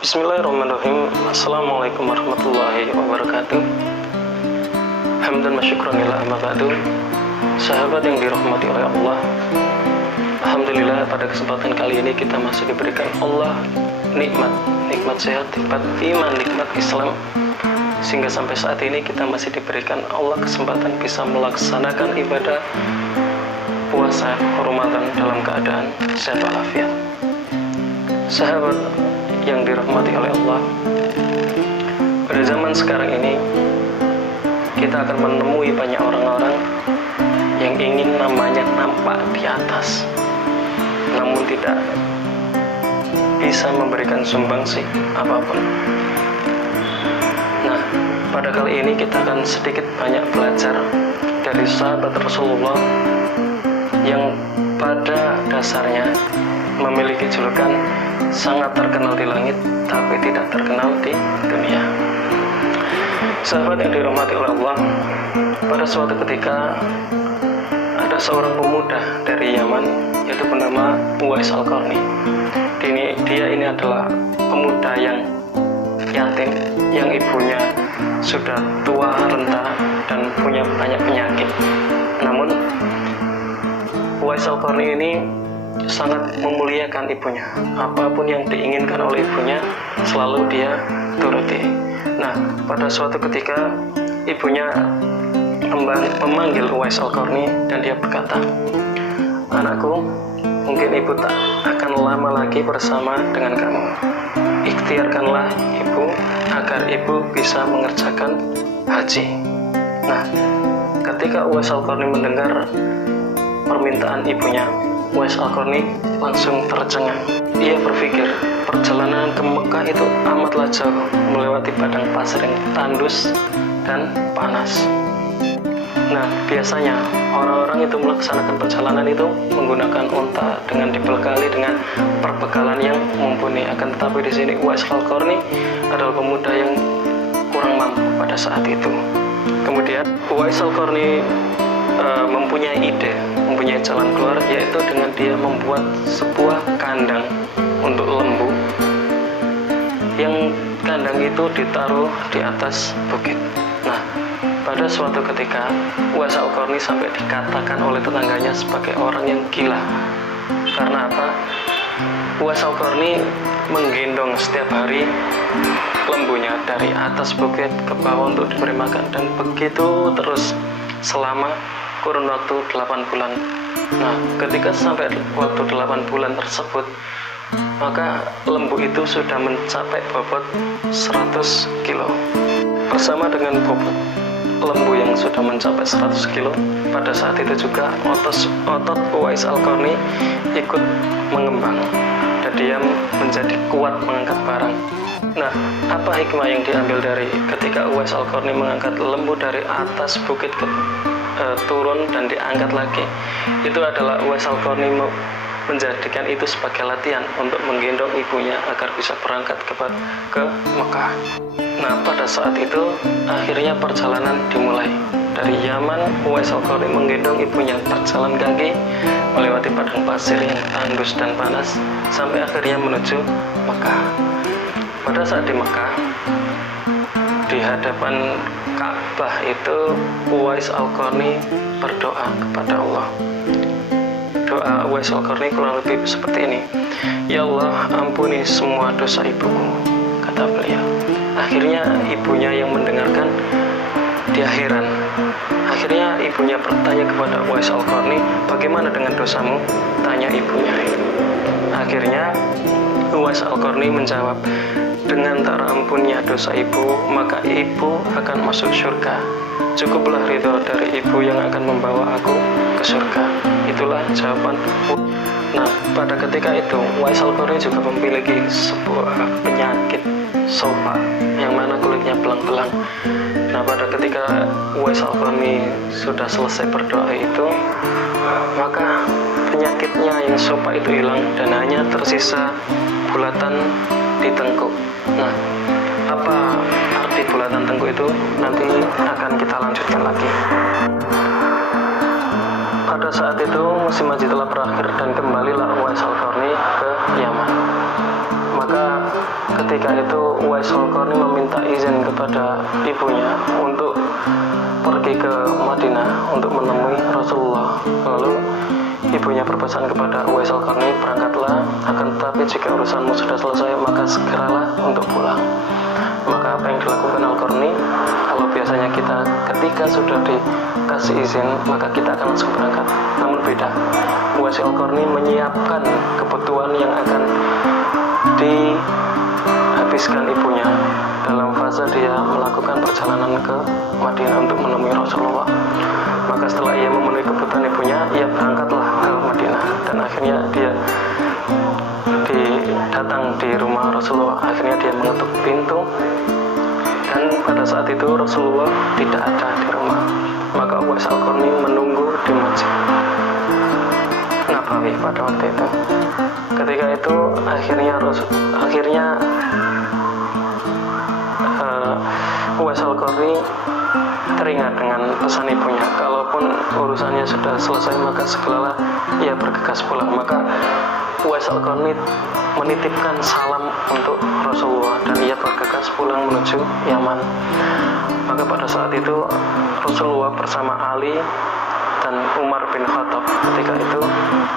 Bismillahirrahmanirrahim. Assalamualaikum warahmatullahi wabarakatuh. Hamdan wa syukranillah amma ba'du. Sahabat yang dirahmati oleh Allah, alhamdulillah pada kesempatan kali ini kita masih diberikan Allah nikmat sehat, nikmat iman, nikmat Islam, sehingga sampai saat ini kita masih diberikan Allah kesempatan bisa melaksanakan ibadah puasa Ramadan dalam keadaan sehat walafiat. Sahabat yang dirahmati oleh Allah, pada zaman sekarang ini kita akan menemui banyak orang-orang yang ingin namanya nampak di atas, namun tidak bisa memberikan sumbangsih apapun. Nah, pada kali ini kita akan sedikit banyak belajar dari sahabat Rasulullah yang pada dasarnya memiliki julukan sangat terkenal di langit tapi tidak terkenal di dunia. Sahabat yang dirahmati oleh Allah, pada suatu ketika ada seorang pemuda dari Yaman yaitu bernama Uwais Al-Qarni. Dia ini adalah pemuda yang yatim, yang ibunya sudah tua renta dan punya banyak penyakit. Namun Uwais Al-Qarni ini sangat memuliakan ibunya. Apapun yang diinginkan oleh ibunya selalu dia turuti. Nah, pada suatu ketika ibunya memanggil Uwais Al-Qarni dan dia berkata, "Anakku, mungkin ibu tak akan lama lagi bersama dengan kamu. Ikhtiarkanlah ibu agar ibu bisa mengerjakan haji." Nah, ketika Uwais Al-Qarni mendengar permintaan ibunya, Uwais Al-Qarni langsung tercengang. Ia berpikir perjalanan ke Mekah itu amatlah jauh, melewati padang pasir yang tandus dan panas. Nah, biasanya orang-orang itu melaksanakan perjalanan itu menggunakan unta dengan dibekali dengan perbekalan yang mumpuni. Akan tetapi di sini Uwais Al-Qarni adalah pemuda yang kurang mampu pada saat itu. Kemudian Uwais Al-Qarni mempunyai ide, mempunyai jalan keluar, yaitu dengan dia membuat sebuah kandang untuk lembu, yang kandang itu ditaruh di atas bukit. Nah, pada suatu ketika Uwais Al-Qarni sampai dikatakan oleh tetangganya sebagai orang yang gila. Karena apa? Uwais Al-Qarni menggendong setiap hari lembunya dari atas bukit ke bawah untuk diberi makan, dan begitu terus selama kurun waktu 8 bulan. Nah, ketika sampai waktu 8 bulan tersebut, maka lembu itu sudah mencapai bobot 100 kilo. Bersama dengan bobot lembu yang sudah mencapai 100 kilo, pada saat itu juga otot Uwais Al-Qarni ikut mengembang dan dia menjadi kuat mengangkat barang. Nah, apa hikmah yang diambil dari ketika Uwais Al-Qarni mengangkat lembu dari atas bukit turun dan diangkat lagi? Itu adalah Uwais Al-Qarni menjadikan itu sebagai latihan untuk menggendong ibunya agar bisa berangkat ke Mekah. Nah, pada saat itu akhirnya perjalanan dimulai. Dari Yaman, Uwais Al-Qarni menggendong ibunya berjalan kaki melewati padang pasir yang tandus dan panas sampai akhirnya menuju Mekah. Pada saat di Mekah, di hadapan Ka'bah itu Uwais Al-Qarni berdoa kepada Allah. Doa Uwais Al-Qarni kurang lebih seperti ini, "Ya Allah, ampuni semua dosa ibuku," kata beliau. Akhirnya ibunya yang mendengarkan, dia heran. Akhirnya ibunya bertanya kepada Uwais Al-Qarni, "Bagaimana dengan dosamu?" tanya ibunya. Akhirnya Uwais Al-Qarni menjawab, "Dengan terampunnya dosa ibu, maka ibu akan masuk surga. Cukuplah ridho dari ibu yang akan membawa aku ke surga." Itulah jawaban. Nah, pada ketika itu Uwais Al-Qarni juga memiliki sebuah penyakit sopa yang mana kulitnya belang-belang. Nah, pada ketika Uwais Al-Qarni sudah selesai berdoa itu, maka penyakitnya yang sopa itu hilang dan hanya tersisa bulatan di tengkuk. Nah, apa arti bulatan tengkuk itu? Nanti akan kita lanjutkan lagi. Pada saat itu musim haji telah berakhir dan kembalilah Uwais Al-Qarni ke Yaman. Maka ketika Uwais Al-Qarni meminta izin kepada ibunya untuk pergi ke Madinah untuk menemui Rasulullah. Lalu ibunya berpesan kepada Uwais Al-Qarni, berangkatlah, akan tetapi jika urusanmu sudah selesai maka segeralah untuk pulang. Maka apa yang dilakukan Al-Qarni, kalau biasanya kita ketika sudah dikasih izin maka kita akan langsung berangkat, namun beda. Uwais Al-Qarni menyiapkan kebutuhan yang akan dihabiskan ibunya dalam fase dia melakukan perjalanan ke Madinah untuk menemui Rasulullah. Maka setelah ia memenuhi kebutuhan ibunya, ia berangkatlah ke Madinah, dan akhirnya dia datang di rumah Rasulullah. Akhirnya dia mengetuk pintu, dan pada saat itu Rasulullah tidak ada di rumah. Maka Uwais Al-Qarni menunggu di masjid Nabawi pada waktu itu. Ketika itu akhirnya Uwais Al-Qarni teringat dengan pesan ibunya, kalaupun urusannya sudah selesai maka segeralah ia bergegas pulang. Maka Uwais Al-Qarni menitipkan salam untuk Rasulullah dan ia bergegas pulang menuju Yaman. Maka pada saat itu Rasulullah bersama Ali dan Umar bin Khattab ketika itu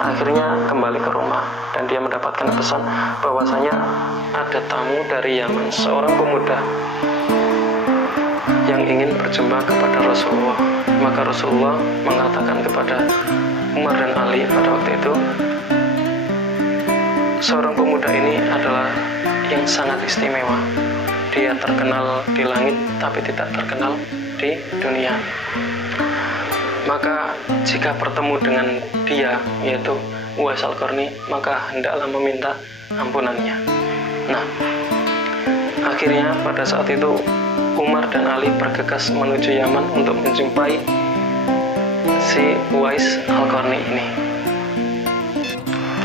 akhirnya kembali ke rumah, dan dia mendapatkan pesan bahwasanya ada tamu dari Yaman, seorang pemuda yang ingin berjumpa kepada Rasulullah. Maka Rasulullah mengatakan kepada Umar dan Ali pada waktu itu, seorang pemuda ini adalah yang sangat istimewa. Dia terkenal di langit tapi tidak terkenal di dunia. Maka jika bertemu dengan dia, yaitu Uwais Al-Qarni, maka hendaklah meminta ampunannya. Nah, akhirnya pada saat itu Umar dan Ali bergegas menuju Yaman untuk menjumpai si Uwais Al-Qarni ini.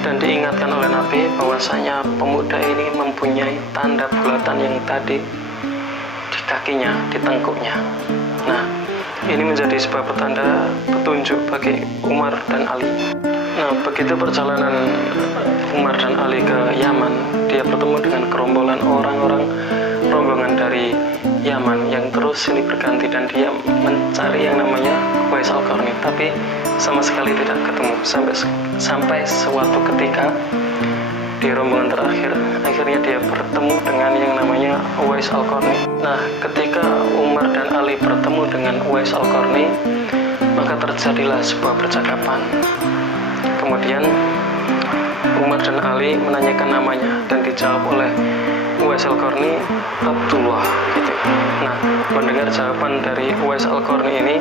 Dan diingatkan oleh Nabi bahwasanya pemuda ini mempunyai tanda bulatan yang tadi di kakinya, di tengkuknya. Nah, ini menjadi sebuah petanda petunjuk bagi Umar dan Ali. Nah, begitu perjalanan Umar dan Ali ke Yaman, dia bertemu dengan gerombolan orang-orang rombongan dari Yaman yang terus silih berganti, dan dia mencari yang namanya Uwais Al-Qarni, tapi sama sekali tidak ketemu sampai suatu ketika di rombongan terakhir akhirnya dia bertemu dengan yang namanya Uwais Al-Qarni. Nah, ketika Umar dan Ali bertemu dengan Uwais Al-Qarni, maka terjadilah sebuah percakapan. Kemudian Umar dan Ali menanyakan namanya, dan dijawab oleh Uwais Al-Qarni, Abdullah gitu. Nah, mendengar jawaban dari Uwais Al-Qarni ini,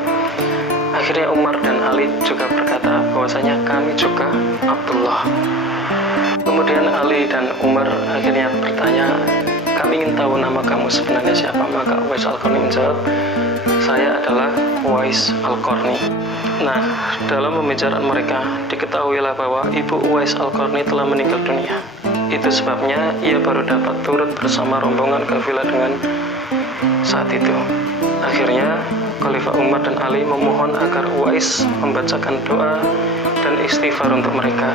akhirnya Umar dan Ali juga berkata bahwasanya kami juga Abdullah. Kemudian Ali dan Umar akhirnya bertanya, kami ingin tahu nama kamu sebenarnya siapa. Maka Uwais Al-Qarni menjawab, saya adalah Uwais Al-Qarni. Nah, dalam pembicaraan mereka diketahuilah bahwa ibu Uwais Al-Qarni telah meninggal dunia. Itu sebabnya ia baru dapat turut bersama rombongan kafilah dengan saat itu. Akhirnya Khalifah Umar dan Ali memohon agar Uwais membacakan doa dan istighfar untuk mereka.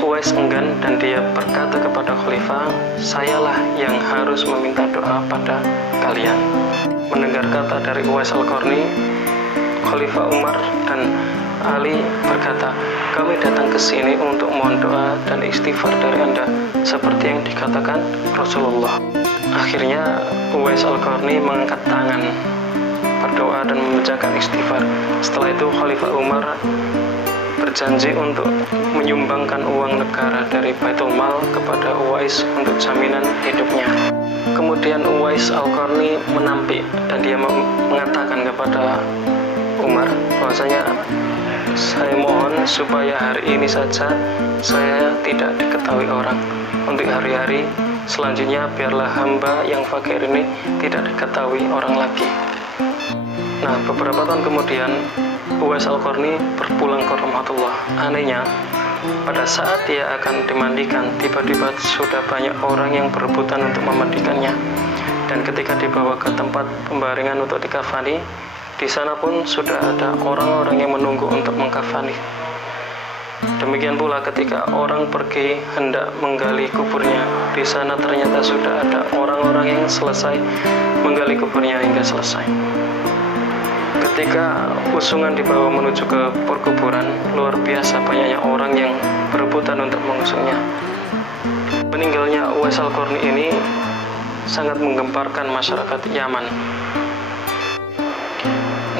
Uwais enggan, dan dia berkata kepada Khalifah, sayalah yang harus meminta doa pada kalian. Mendengar kata dari Uwais Al-Qarni, Khalifah Umar dan Ali berkata, kami datang ke sini untuk mohon doa dan istighfar dari Anda, seperti yang dikatakan Rasulullah. Akhirnya Uwais Al-Qarni mengangkat tangan, berdoa dan membacakan istighfar. Setelah itu Khalifah Umar berjanji untuk menyumbangkan uang negara dari Baitul Mal kepada Uwais untuk jaminan hidupnya. Kemudian Uwais Al-Qarni menampik, dan dia mengatakan kepada Umar bahwasanya saya mohon supaya hari ini saja saya tidak diketahui orang. Untuk hari-hari selanjutnya biarlah hamba yang fakir ini tidak diketahui orang lagi. Nah, beberapa tahun kemudian Uwais Al-Qarni berpulang ke rahmatullah. Anehnya, pada saat dia akan dimandikan, tiba-tiba sudah banyak orang yang berebutan untuk memandikannya. Dan ketika dibawa ke tempat pembaringan untuk dikafani, di sana pun sudah ada orang-orang yang menunggu untuk mengkafani. Demikian pula ketika orang pergi hendak menggali kuburnya, di sana ternyata sudah ada orang-orang yang selesai menggali kuburnya hingga selesai. Ketika usungan dibawa menuju ke perkuburan, luar biasa banyaknya orang yang berebutan untuk mengusungnya. Meninggalnya Uwais Al-Qarni ini sangat menggemparkan masyarakat Yaman.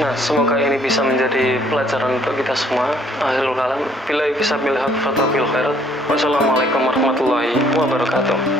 Nah, semoga ini bisa menjadi pelajaran untuk kita semua. Akhirul kalam, billahi fisabilillah, fatul khairat. Wassalamualaikum warahmatullahi wabarakatuh.